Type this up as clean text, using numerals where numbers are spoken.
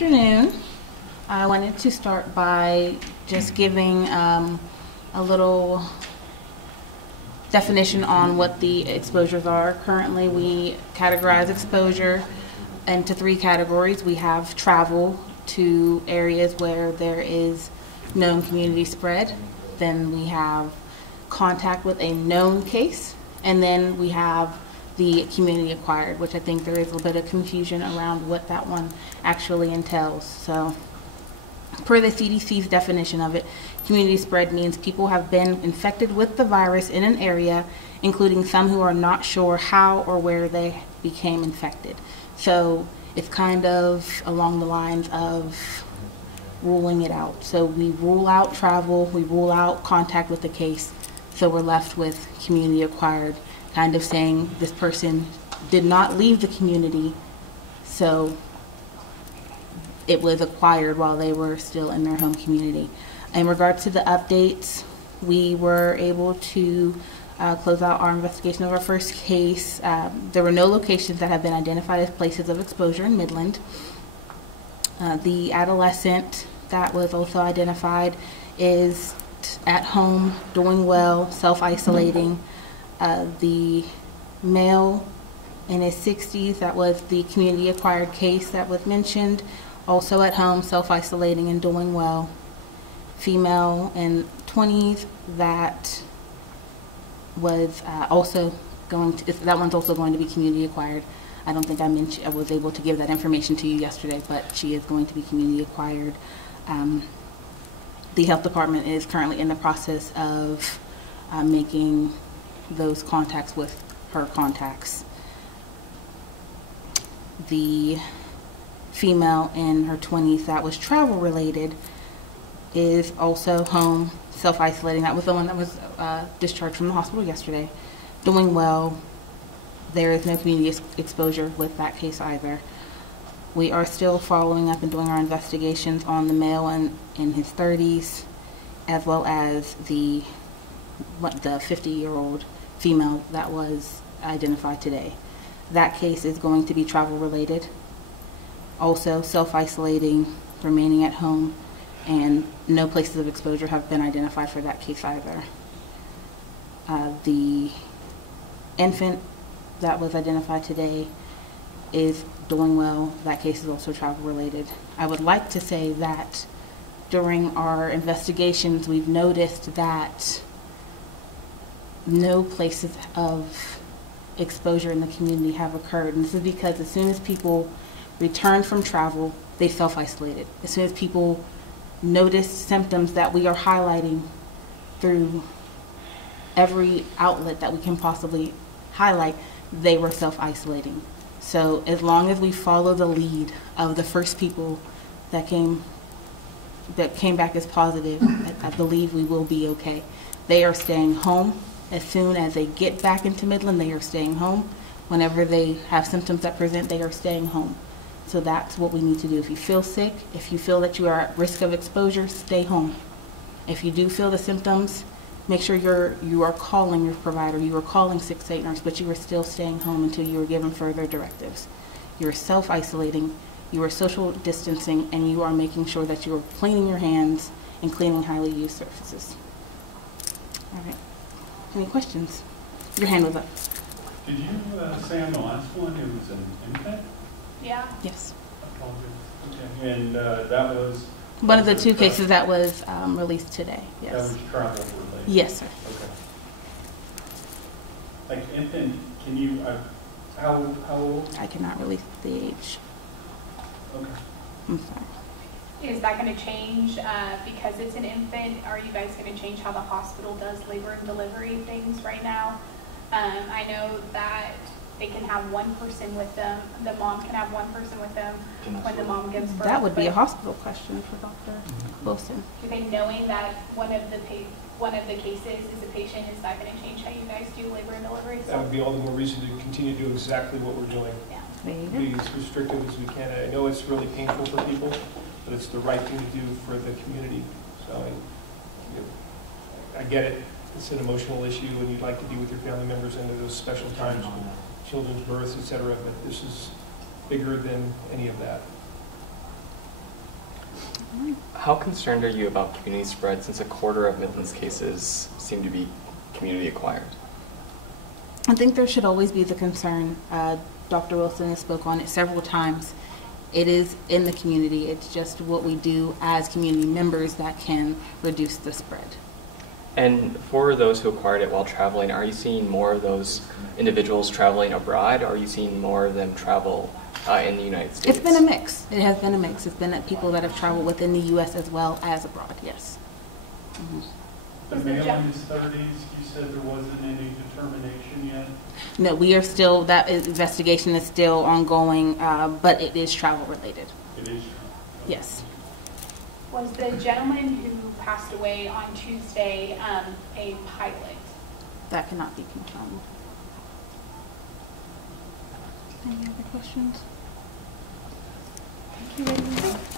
Afternoon. I wanted to start by just giving a little definition on what the exposures are. Currently, we categorize exposure into 3 categories. We have travel to areas where there is known community spread. Then we have contact with a known case. And then we have the community acquired, which I think there is a little bit of confusion around what that one actually entails. So per the CDC's definition of it, community spread means people have been infected with the virus in an area, including some who are not sure how or where they became infected. So it's kind of along the lines of ruling it out. So we rule out travel, we rule out contact with the case, so we're left with community acquired, kind of saying this person did not leave the community, so it was acquired while they were still in their home community. In regards to the updates, we were able to close out our investigation of our first case. There were no locations that have been identified as places of exposure in Midland. The adolescent that was also identified is at home, doing well, self-isolating. The male in his 60s, that was the community acquired case that was mentioned, also at home, self-isolating and doing well. Female in 20s, that was also going to, that one's also going to be community acquired. I don't think I was able to give that information to you yesterday, but she is going to be community acquired. The health department is currently in the process of making those contacts with her contacts. The female in her 20s that was travel related is also home, self-isolating. That was the one that was discharged from the hospital yesterday, doing well. There is no community exposure with that case either. We are still following up and doing our investigations on the male in his 30s, as well as the 50-year-old female that was identified today. That case is going to be travel related, also self-isolating, remaining at home, and no places of exposure have been identified for that case either. The infant that was identified today is doing well. That case is also travel related. I would like to say that during our investigations, we've noticed that no places of exposure in the community have occurred. And this is because as soon as people returned from travel, they self-isolated. As soon as people noticed symptoms that we are highlighting through every outlet that we can possibly highlight, they were self-isolating. So as long as we follow the lead of the first people that came back as positive, I believe we will be okay. They are staying home. As soon as they get back into Midland, they are staying home. Whenever they have symptoms that present, they are staying home. So that's what we need to do. If you feel sick, if you feel that you are at risk of exposure, stay home. If you do feel the symptoms, make sure you are calling your provider, you are calling 6-8 nurse, but you are still staying home until you are given further directives. You are self-isolating, you are social distancing, and you are making sure that you are cleaning your hands and cleaning highly used surfaces. All right. Any questions? Your hand was up. Did you say on the last one it was an infant? Yeah. Yes. Okay. And that was? One of the 2 cases that was released today, yes. That was travel related? Yes, sir. Okay. Like infant, can you, how old? I cannot release the age. Okay. I'm sorry. Is that going to change because it's an infant? Are you guys going to change how the hospital does labor and delivery things right now? I know that they can have one person with them. The mom can have one person with them when the mom gives birth. That would be a hospital question for Dr. Wilson. Do they, knowing that one of the cases is a patient, is that going to change how you guys do labor and delivery? That would be all the more reason to continue to do exactly what we're doing. Yeah. Be as restrictive as we can. I know it's really painful for people, but it's the right thing to do for the community. So I get it. It's an emotional issue, and you'd like to be with your family members under those special times, children's births, etc. But this is bigger than any of that. How concerned are you about community spread since a quarter of Midland's cases seem to be community acquired? I think there should always be the concern. Dr. Wilson has spoke on it several times. It is in the community. It's just what we do as community members that can reduce the spread. And for those who acquired it while traveling, are you seeing more of those individuals traveling abroad? Or are you seeing more of them travel in the United States? It's been a mix. It has been a mix. It's been people that have traveled within the U.S. as well as abroad, yes. Mm-hmm. The male in his 30s, you said there wasn't any determination yet? No, we are still, that investigation is still ongoing, but it is travel related. It is? Yes. Was the gentleman who passed away on Tuesday a pilot? That cannot be confirmed. Any other questions? Thank you, ladies.